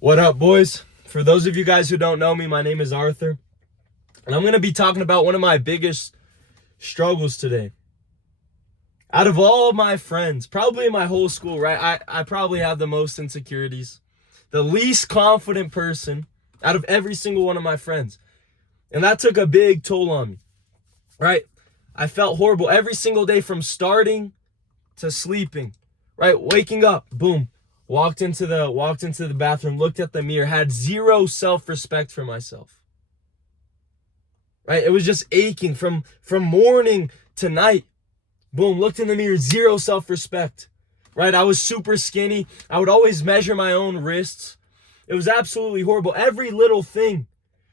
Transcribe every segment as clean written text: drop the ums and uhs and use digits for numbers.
What up, boys? For those of you guys who don't know me, my name is Arthur, and I'm going to be talking about one of my biggest struggles today. Out of all my friends, probably in my whole school, right, I probably have the most insecurities, the least confident person out of every single one of my friends. And that took a big toll on me, right? I felt horrible every single day from starting to sleeping, right? Waking up, boom. Walked into the bathroom, looked at the mirror, had zero self-respect for myself. Right? It was just aching from morning to night. Boom, looked in the mirror, zero self-respect. Right? I was super skinny. I would always measure my own wrists. It was absolutely horrible. Every little thing.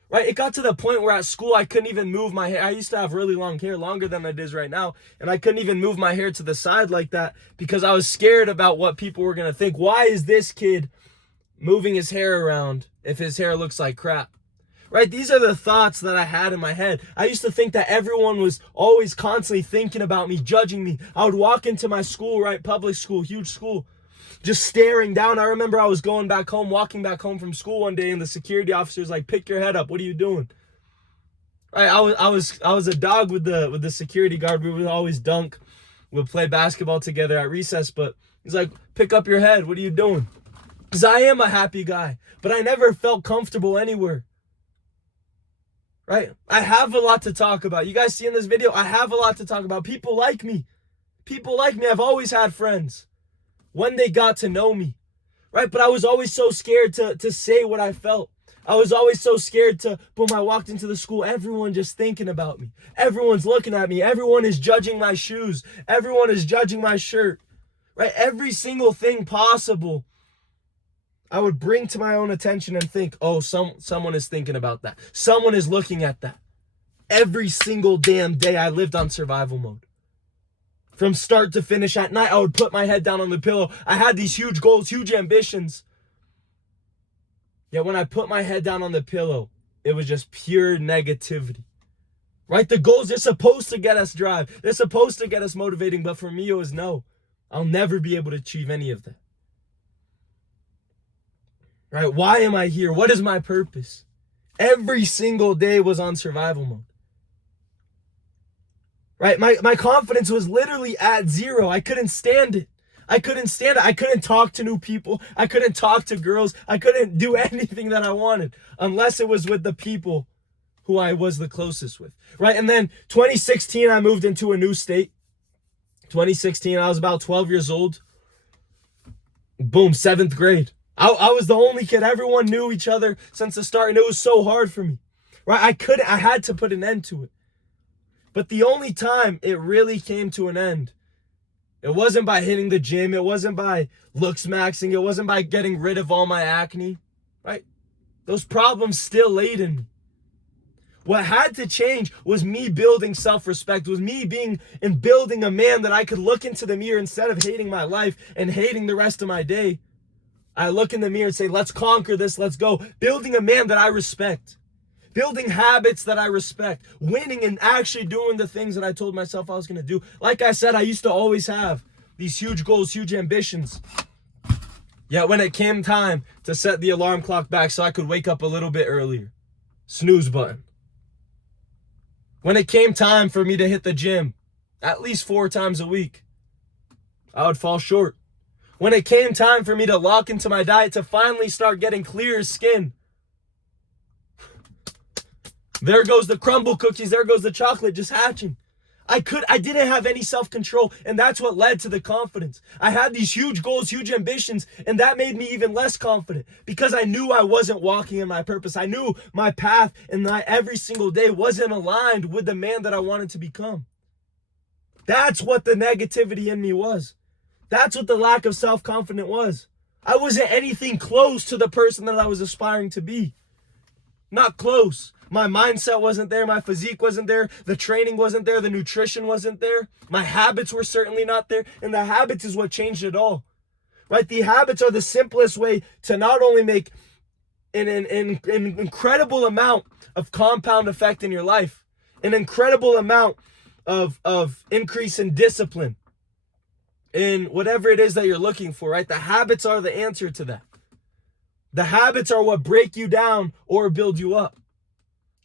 Right? It got to the point where at school I couldn't even move my hair. I used to have really long hair, longer than it is right now, and I couldn't even move my hair to the side like that because I was scared about what people were going to think. Why is this kid moving his hair around if his hair looks like crap? Right? These are the thoughts that I had in my head. I used to think that everyone was always constantly thinking about me, judging me. I would walk into my school, right? Public school, huge school, just staring down. I remember I was walking back home from school one day, and the security officer's like, "Pick your head up. What are you doing?" Right? I was a dog with the security guard. We would always dunk. We'd play basketball together at recess, but he's like, "Pick up your head. What are you doing?" Because I am a happy guy, but I never felt comfortable anywhere. Right? I have a lot to talk about. You guys see in this video, I have a lot to talk about. People like me. I've always had friends when they got to know me, right? But I was always so scared to say what I felt. I was always so scared boom, I walked into the school, everyone just thinking about me. Everyone's looking at me. Everyone is judging my shoes. Everyone is judging my shirt, right? Every single thing possible, I would bring to my own attention and think, oh, someone is thinking about that. Someone is looking at that. Every single damn day I lived on survival mode. From start to finish. At night, I would put my head down on the pillow. I had these huge goals, huge ambitions. Yet when I put my head down on the pillow, it was just pure negativity. Right? The goals, they're supposed to get us drive. They're supposed to get us motivating. But for me, it was no. I'll never be able to achieve any of that. Right? Why am I here? What is my purpose? Every single day was on survival mode. Right? My confidence was literally at zero. I couldn't stand it. I couldn't talk to new people. I couldn't talk to girls. I couldn't do anything that I wanted unless it was with the people who I was the closest with. Right? And then 2016, I moved into a new state. 2016, I was about 12 years old. Boom, 7th grade. I was the only kid. Everyone knew each other since the start, and it was so hard for me. Right? I had to put an end to it. But the only time it really came to an end, it wasn't by hitting the gym. It wasn't by looks maxing. It wasn't by getting rid of all my acne, right? Those problems still laid in me. What had to change was me building self-respect, was me building a man that I could look into the mirror instead of hating my life and hating the rest of my day. I look in the mirror and say, let's conquer this. Let's go. Building a man that I respect. Building habits that I respect, winning and actually doing the things that I told myself I was going to do. Like I said, I used to always have these huge goals, huge ambitions. Yet when it came time to set the alarm clock back so I could wake up a little bit earlier, snooze button. When it came time for me to hit the gym at least 4 times a week, I would fall short. When it came time for me to lock into my diet to finally start getting clear skin, there goes the crumble cookies. There goes the chocolate just hatching. I didn't have any self-control, and that's what led to the confidence. I had these huge goals, huge ambitions, and that made me even less confident because I knew I wasn't walking in my purpose. I knew my path and my every single day wasn't aligned with the man that I wanted to become. That's what the negativity in me was. That's what the lack of self-confidence was. I wasn't anything close to the person that I was aspiring to be. Not close. My mindset wasn't there. My physique wasn't there. The training wasn't there. The nutrition wasn't there. My habits were certainly not there. And the habits is what changed it all. Right? The habits are the simplest way to not only make an incredible amount of compound effect in your life, an incredible amount of increase in discipline in whatever it is that you're looking for, right? The habits are the answer to that. The habits are what break you down or build you up.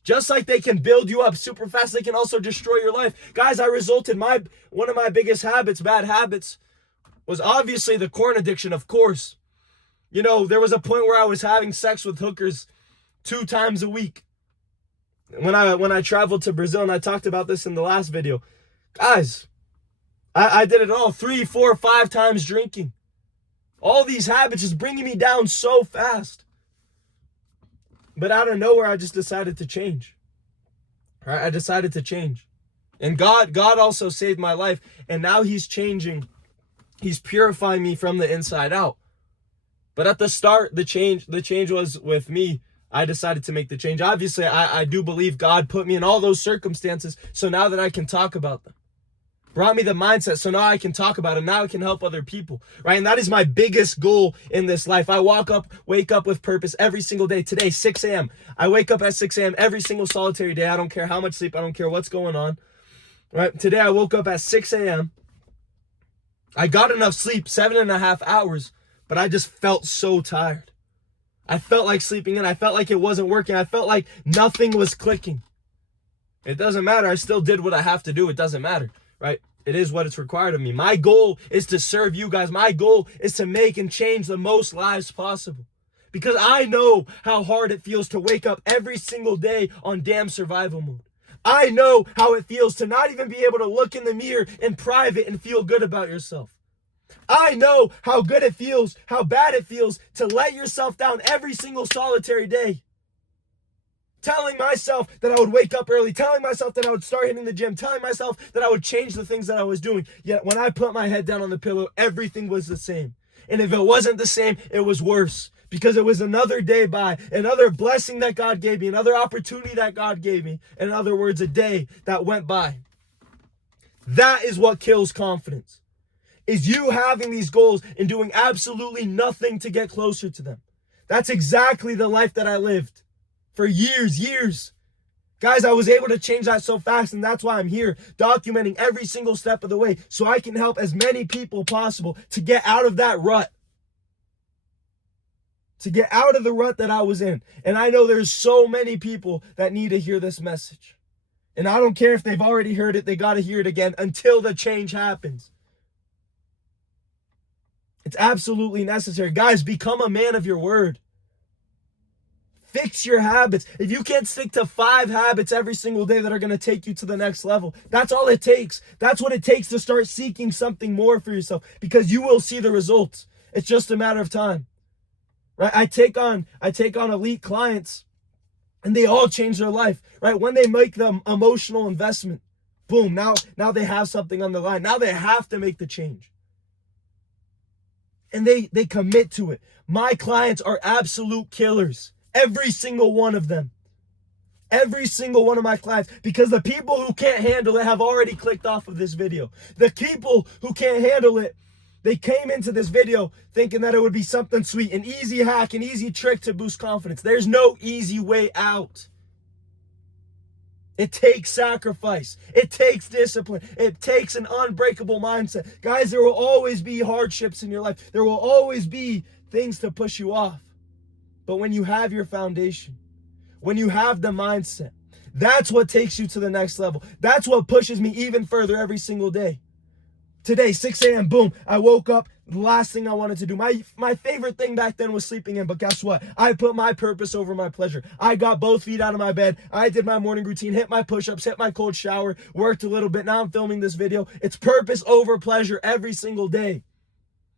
Just like they can build you up super fast, they can also destroy your life. Guys, one of my biggest habits, bad habits, was obviously the corn addiction, of course. You know, there was a point where I was having sex with hookers 2 times a week. When I traveled to Brazil, and I talked about this in the last video. Guys, I did it all 3, 4, 5 times drinking. All these habits is bringing me down so fast. But out of nowhere, I just decided to change. Right? I decided to change. And God also saved my life. And now he's changing. He's purifying me from the inside out. But at the start, the change was with me. I decided to make the change. Obviously, I do believe God put me in all those circumstances so now that I can talk about them. Brought me the mindset so now I can talk about it. Now I can help other people, right? And that is my biggest goal in this life. I wake up with purpose every single day. Today, 6 a.m. I wake up at 6 a.m. every single solitary day. I don't care how much sleep. I don't care what's going on, right? Today, I woke up at 6 a.m. I got enough sleep, 7.5 hours, but I just felt so tired. I felt like sleeping in. I felt like it wasn't working. I felt like nothing was clicking. It doesn't matter. I still did what I have to do. It doesn't matter. Right? It is what it's required of me. My goal is to serve you guys. My goal is to make and change the most lives possible. Because I know how hard it feels to wake up every single day on damn survival mode. I know how it feels to not even be able to look in the mirror in private and feel good about yourself. I know how good it feels, how bad it feels to let yourself down every single solitary day. Telling myself that I would wake up early, telling myself that I would start hitting the gym, telling myself that I would change the things that I was doing. Yet when I put my head down on the pillow, everything was the same. And if it wasn't the same, it was worse. Because it was another day by, another blessing that God gave me, another opportunity that God gave me. In other words, a day that went by. That is what kills confidence. Is you having these goals and doing absolutely nothing to get closer to them. That's exactly the life that I lived. For years. Guys, I was able to change that so fast, and that's why I'm here documenting every single step of the way so I can help as many people possible to get out of that rut. To get out of the rut that I was in. And I know there's so many people that need to hear this message. And I don't care if they've already heard it, they got to hear it again until the change happens. It's absolutely necessary. Guys, become a man of your word. Fix your habits. If you can't stick to 5 habits every single day that are going to take you to the next level, that's all it takes. That's what it takes to start seeking something more for yourself, because you will see the results. It's just a matter of time. Right? I take on elite clients and they all change their life, right? When they make the emotional investment, boom, now they have something on the line. Now they have to make the change. And they commit to it. My clients are absolute killers. Every single one of them. Every single one of my clients. Because the people who can't handle it have already clicked off of this video. The people who can't handle it, they came into this video thinking that it would be something sweet, an easy hack, an easy trick to boost confidence. There's no easy way out. It takes sacrifice. It takes discipline. It takes an unbreakable mindset. Guys, there will always be hardships in your life. There will always be things to push you off. But when you have your foundation, when you have the mindset, that's what takes you to the next level. That's what pushes me even further every single day. Today, 6 a.m., boom, I woke up. The last thing I wanted to do, my favorite thing back then was sleeping in, but guess what? I put my purpose over my pleasure. I got both feet out of my bed. I did my morning routine, hit my push-ups, hit my cold shower, worked a little bit. Now I'm filming this video. It's purpose over pleasure every single day.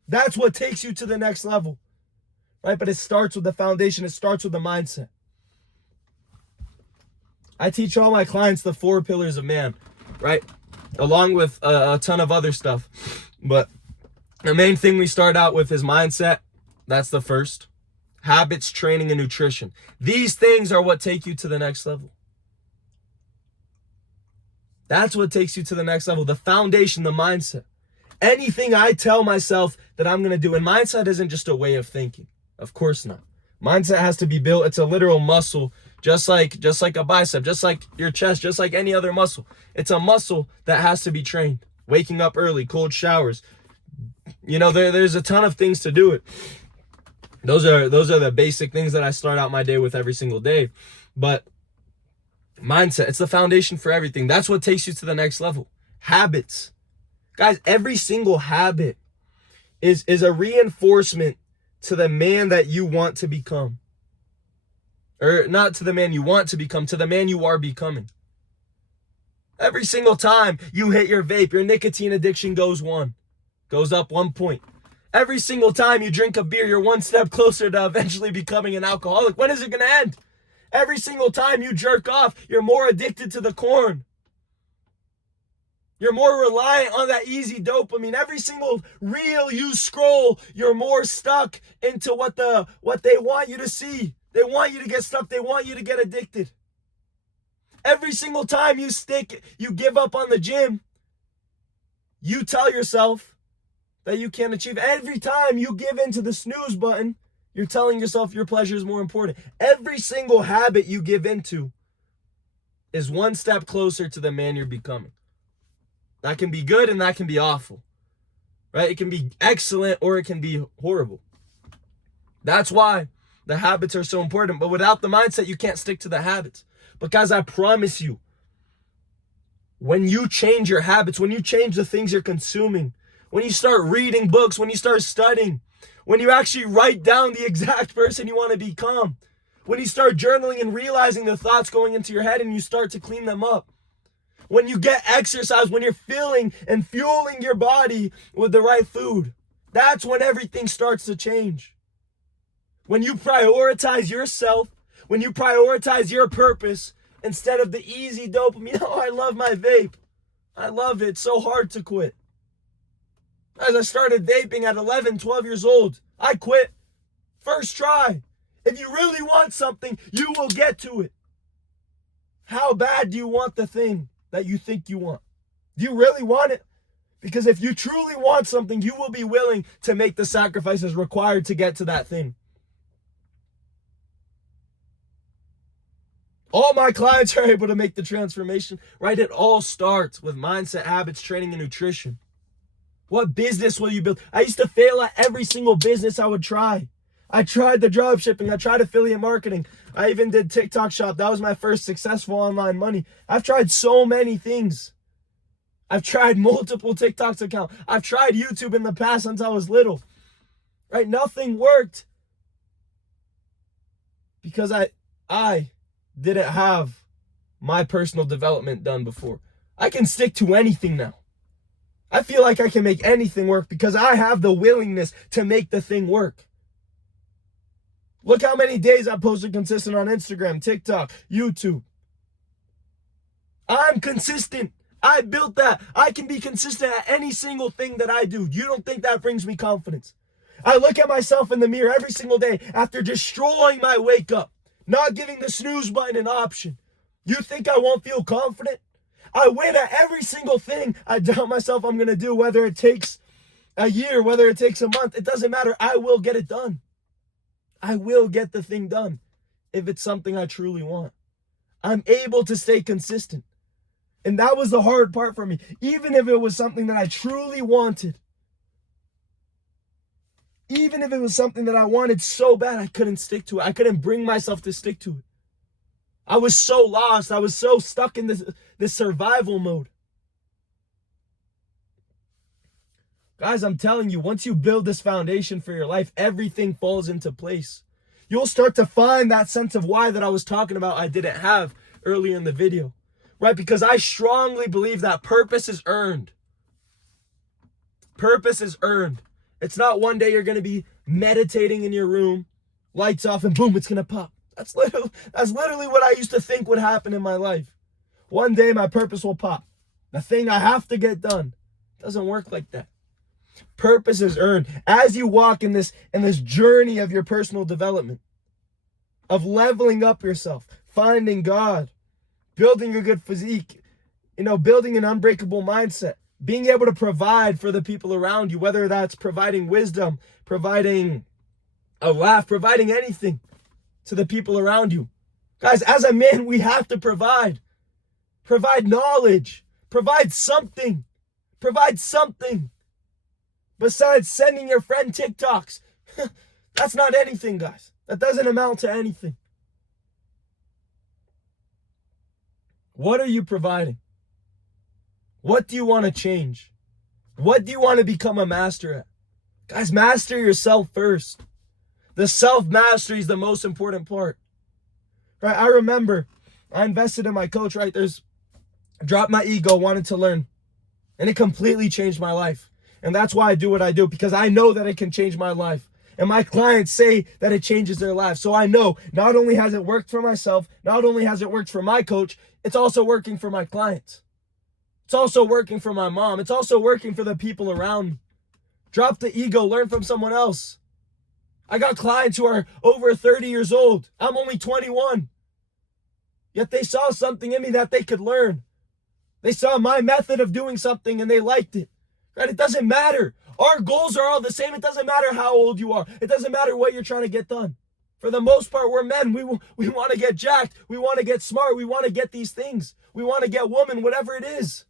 That's what takes you to the next level. Right? But it starts with the foundation. It starts with the mindset. I teach all my clients the 4 pillars of man, right? Along with a ton of other stuff. But the main thing we start out with is mindset. That's the first. Habits, training, and nutrition. These things are what take you to the next level. That's what takes you to the next level. The foundation, the mindset. Anything I tell myself that I'm going to do. And mindset isn't just a way of thinking. Of course not. Mindset has to be built. It's a literal muscle, just like a bicep, just like your chest, just like any other muscle. It's a muscle that has to be trained. Waking up early, cold showers. You know, there's a ton of things to do it. Those are the basic things that I start out my day with every single day. But mindset, it's the foundation for everything. That's what takes you to the next level. Habits. Guys, every single habit is a reinforcement to the man that you want to become. Or not to the man you want to become, to the man you are becoming. Every single time you hit your vape, your nicotine addiction goes up 1 point. Every single time you drink a beer, you're one step closer to eventually becoming an alcoholic. When is it going to end? Every single time you jerk off, you're more addicted to the corn. You're more reliant on that easy dopamine. Every single reel you scroll, you're more stuck into what they want you to see. They want you to get stuck. They want you to get addicted. Every single time you give up on the gym, you tell yourself that you can't achieve. Every time you give into the snooze button, you're telling yourself your pleasure is more important. Every single habit you give into is one step closer to the man you're becoming. That can be good and that can be awful, right? It can be excellent or it can be horrible. That's why the habits are so important. But without the mindset, you can't stick to the habits. But guys, I promise you, when you change your habits, when you change the things you're consuming, when you start reading books, when you start studying, when you actually write down the exact person you want to become, when you start journaling and realizing the thoughts going into your head and you start to clean them up, when you get exercise, when you're filling and fueling your body with the right food, that's when everything starts to change. When you prioritize yourself, when you prioritize your purpose instead of the easy dopamine. Oh, I love my vape. I love it. It's so hard to quit. As I started vaping at 11, 12 years old, I quit. First try. If you really want something, you will get to it. How bad do you want the thing that you think you want? Do you really want it? Because if you truly want something, you will be willing to make the sacrifices required to get to that thing. All my clients are able to make the transformation, right? It all starts with mindset, habits, training, and nutrition. What business will you build? I used to fail at every single business I would try. I tried the drop shipping. I tried affiliate marketing. I even did TikTok shop. That was my first successful online money. I've tried so many things. I've tried multiple TikToks account. I've tried YouTube in the past since I was little. Right? Nothing worked because I didn't have my personal development done before. I can stick to anything now. I feel like I can make anything work because I have the willingness to make the thing work. Look how many days I posted consistent on Instagram, TikTok, YouTube. I'm consistent. I built that. I can be consistent at any single thing that I do. You don't think that brings me confidence? I look at myself in the mirror every single day after destroying my wake up, not giving the snooze button an option. You think I won't feel confident? I win at every single thing I doubt myself I'm going to do, whether it takes a year, whether it takes a month. It doesn't matter. I will get it done. I will get the thing done if it's something I truly want. I'm able to stay consistent. And that was the hard part for me. Even if it was something that I truly wanted, even if it was something that I wanted so bad, I couldn't stick to it. I couldn't bring myself to stick to it. I was so lost. I was so stuck in this survival mode. Guys, I'm telling you, once you build this foundation for your life, everything falls into place. You'll start to find that sense of why that I was talking about I didn't have earlier in the video. Right? Because I strongly believe that purpose is earned. Purpose is earned. It's not one day you're going to be meditating in your room, lights off, and boom, it's going to pop. That's literally what I used to think would happen in my life. One day my purpose will pop. The thing I have to get done. It doesn't work like that. Purpose is earned. As you walk in this journey of your personal development, of leveling up yourself, finding God, building a good physique, building an unbreakable mindset, being able to provide for the people around you, whether that's providing wisdom, providing a laugh, providing anything to the people around you. Guys, as a man, we have to provide. Provide knowledge. Provide something. Provide something. Besides sending your friend TikToks. That's not anything, guys. That doesn't amount to anything. What are you providing? What do you want to change? What do you want to become a master at? Guys, master yourself first. The self-mastery is the most important part. Right? I remember I invested in my coach, right? Dropped my ego, wanted to learn. And it completely changed my life. And that's why I do what I do, because I know that it can change my life. And my clients say that it changes their lives. So I know not only has it worked for myself, not only has it worked for my coach, it's also working for my clients. It's also working for my mom. It's also working for the people around me. Drop the ego, learn from someone else. I got clients who are over 30 years old. I'm only 21. Yet they saw something in me that they could learn. They saw my method of doing something and they liked it. Right? It doesn't matter. Our goals are all the same. It doesn't matter how old you are. It doesn't matter what you're trying to get done. For the most part, we're men. We want to get jacked. We want to get smart. We want to get these things. We want to get woman, whatever it is.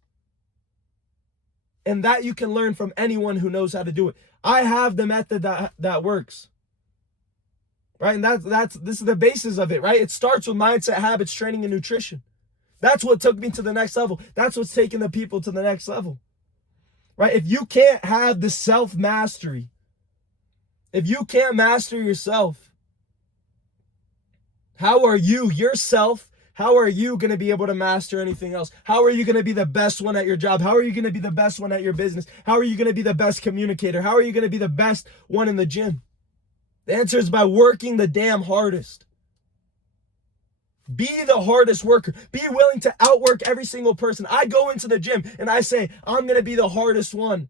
And that you can learn from anyone who knows how to do it. I have the method that works. Right? And this is the basis of it, right? It starts with mindset, habits, training, and nutrition. That's what took me to the next level. That's what's taking the people to the next level. Right? If you can't have the self-mastery, if you can't master yourself, how are you, yourself, how are you going to be able to master anything else? How are you going to be the best one at your job? How are you going to be the best one at your business? How are you going to be the best communicator? How are you going to be the best one in the gym? The answer is by working the damn hardest. Be the hardest worker. Be willing to outwork every single person. I go into the gym and I say, I'm going to be the hardest one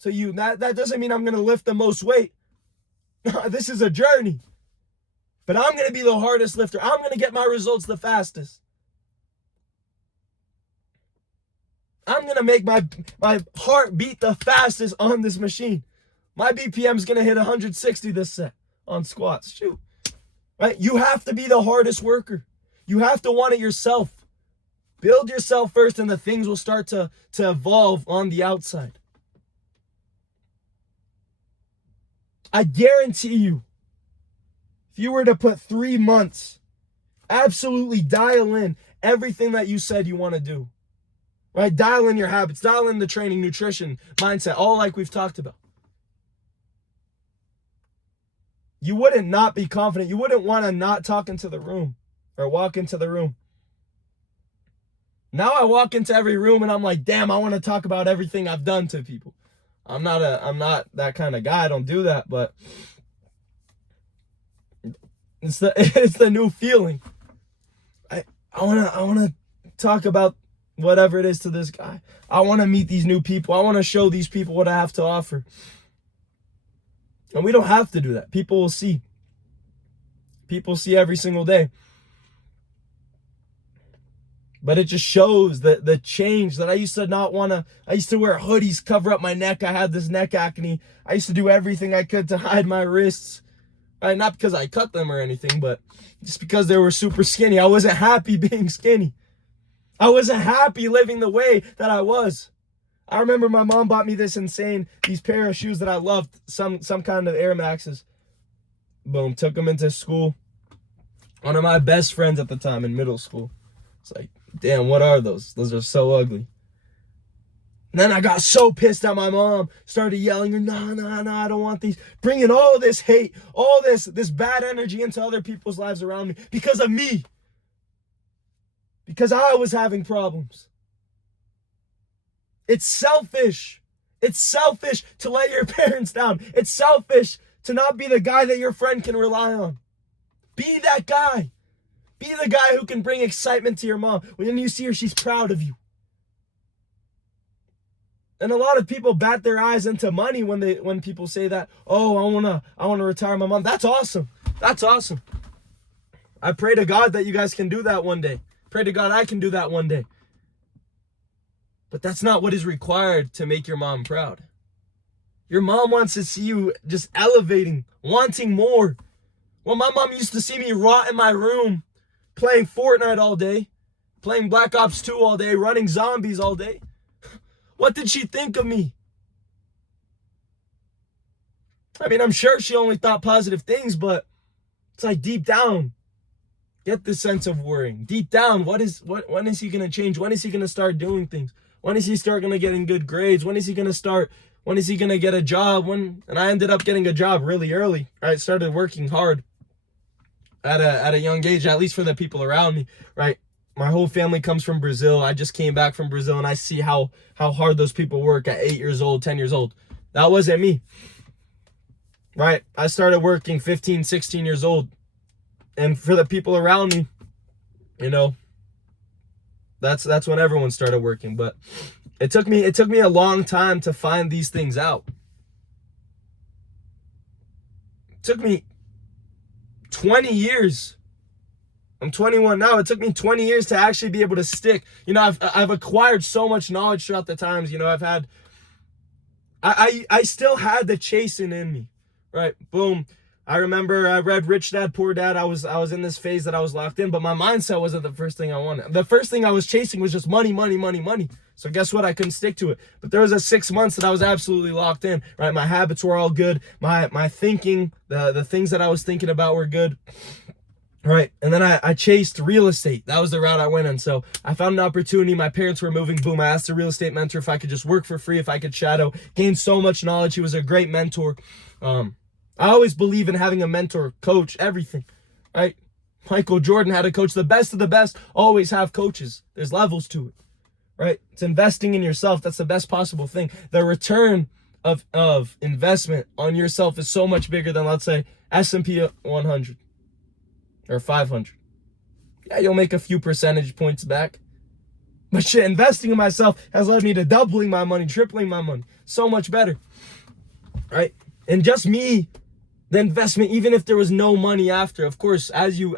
to you. That doesn't mean I'm going to lift the most weight. This is a journey. But I'm going to be the hardest lifter. I'm going to get my results the fastest. I'm going to make my heart beat the fastest on this machine. My BPM is going to hit 160 this set on squats. Shoot. Right? You have to be the hardest worker. You have to want it yourself. Build yourself first and the things will start to evolve on the outside. I guarantee you, if you were to put 3 months, absolutely dial in everything that you said you want to do. Right? Dial in your habits, dial in the training, nutrition, mindset, all like we've talked about. You wouldn't not be confident. You wouldn't want to not talk into the room or walk into the room. Now I walk into every room and I'm like, damn, I want to talk about everything I've done to people. I'm not that kind of guy. I don't do that, but it's the new feeling. I want to talk about whatever it is to this guy. I want to meet these new people. I want to show these people what I have to offer. And we don't have to do that. People will see. People see every single day. But it just shows the change that I used to not want to. I used to wear hoodies, cover up my neck. I had this neck acne. I used to do everything I could to hide my wrists. Right? Not because I cut them or anything, but just because they were super skinny. I wasn't happy being skinny. I wasn't happy living the way that I was. I remember my mom bought me these pair of shoes that I loved, some kind of Air Maxes. Boom, took them into school. One of my best friends at the time in middle school. It's like, damn, what are those? Those are so ugly. And then I got so pissed at my mom, started yelling, no, I don't want these. Bringing all this hate, all this bad energy into other people's lives around me because of me. Because I was having problems. It's selfish. It's selfish to let your parents down. It's selfish to not be the guy that your friend can rely on. Be that guy. Be the guy who can bring excitement to your mom. When you see her, she's proud of you. And a lot of people bat their eyes into money when people say that, oh, I wanna retire my mom. That's awesome. That's awesome. I pray to God that you guys can do that one day. Pray to God I can do that one day. But that's not what is required to make your mom proud. Your mom wants to see you just elevating, wanting more. Well, my mom used to see me rot in my room, playing Fortnite all day, playing Black Ops 2 all day, running zombies all day. What did she think of me? I mean, I'm sure she only thought positive things, but it's like deep down, get this sense of worrying. Deep down, when is he going to change? When is he going to start doing things? When is he start going to get in good grades? When is he going to get a job? And I ended up getting a job really early. Right? Started working hard at a young age, at least for the people around me, right? My whole family comes from Brazil. I just came back from Brazil, and I see how hard those people work at 8 years old, 10 years old. That wasn't me, right? I started working 15, 16 years old. And for the people around me, you know, that's when everyone started working. But it took me a long time to find these things out. It took me 20 years. I'm 21 now. It took me 20 years to actually be able to stick. You know, I've acquired so much knowledge throughout the times. You know, I still had the chasing in me, right? Boom. I remember I read Rich Dad, Poor Dad. I was in this phase that I was locked in, but my mindset wasn't the first thing I wanted. The first thing I was chasing was just money, money, money, money. So guess what? I couldn't stick to it. But there was a 6 months that I was absolutely locked in, right? My habits were all good. My thinking, the things that I was thinking about were good. Right. And then I chased real estate. That was the route I went in. So I found an opportunity. My parents were moving. Boom. I asked the real estate mentor if I could just work for free, if I could shadow. Gained so much knowledge. He was a great mentor. I always believe in having a mentor, coach, everything. Right. Michael Jordan had a coach. The best of the best always have coaches. There's levels to it. Right. It's investing in yourself. That's the best possible thing. The return of investment on yourself is so much bigger than, let's say, S&P 100. Or 500. Yeah, you'll make a few percentage points back. But shit, investing in myself has led me to doubling my money, tripling my money. So much better. Right? And just me, the investment, even if there was no money after, of course, as you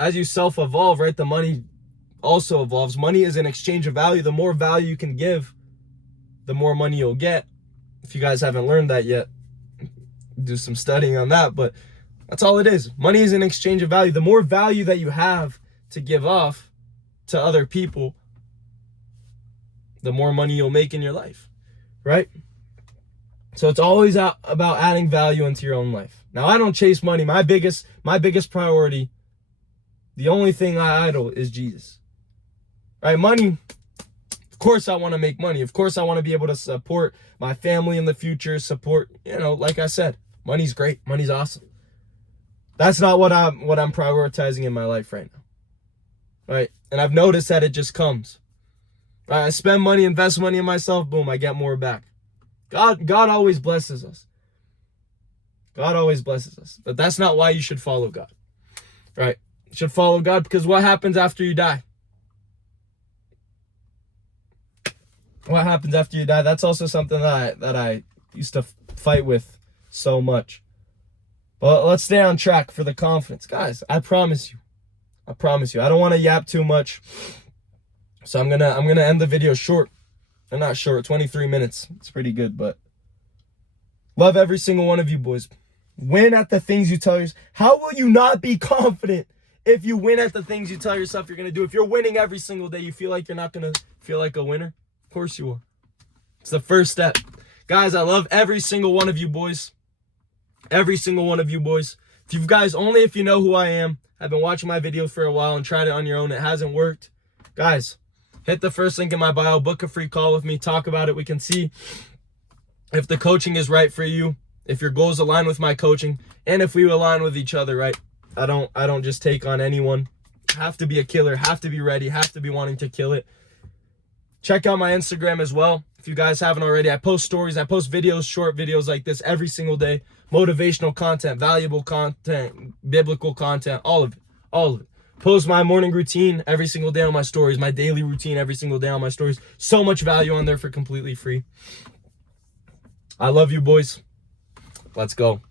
self-evolve, right, the money also evolves. Money is an exchange of value. The more value you can give, the more money you'll get. If you guys haven't learned that yet, do some studying on that, but that's all it is. Money is an exchange of value. The more value that you have to give off to other people, the more money you'll make in your life, right? So it's always about adding value into your own life. Now, I don't chase money. My biggest priority, the only thing I idol is Jesus, right? Money, of course I want to make money. Of course I want to be able to support my family in the future, support, you know, like I said, money's great. Money's awesome. That's not what I'm prioritizing in my life right now. Right? And I've noticed that it just comes. Right? I spend money, invest money in myself, boom, I get more back. God always blesses us. God always blesses us. But that's not why you should follow God. Right? You should follow God because what happens after you die? What happens after you die? That's also something that I used to fight with so much. But let's stay on track for the confidence. Guys, I promise you. I don't want to yap too much. So I'm gonna end the video short. Or not short, 23 minutes. It's pretty good, but love every single one of you boys. Win at the things you tell yourself. How will you not be confident if you win at the things you tell yourself you're gonna do? If you're winning every single day, you feel like you're not gonna feel like a winner? Of course you are. It's the first step. Guys, I love every single one of you boys. Every single one of you boys. If you guys, only if you know who I am, have been watching my videos for a while and tried it on your own, it hasn't worked. Guys, hit the first link in my bio, book a free call with me, talk about it. We can see if the coaching is right for you, if your goals align with my coaching, and if we align with each other, right? I don't just take on anyone. Have to be a killer, have to be ready, have to be wanting to kill it. Check out my Instagram as well. If you guys haven't already, I post stories, I post videos, short videos like this every single day. Motivational content, valuable content, biblical content, all of it. Post my morning routine every single day on my stories, my daily routine every single day on my stories. So much value on there for completely free. I love you boys. Let's go.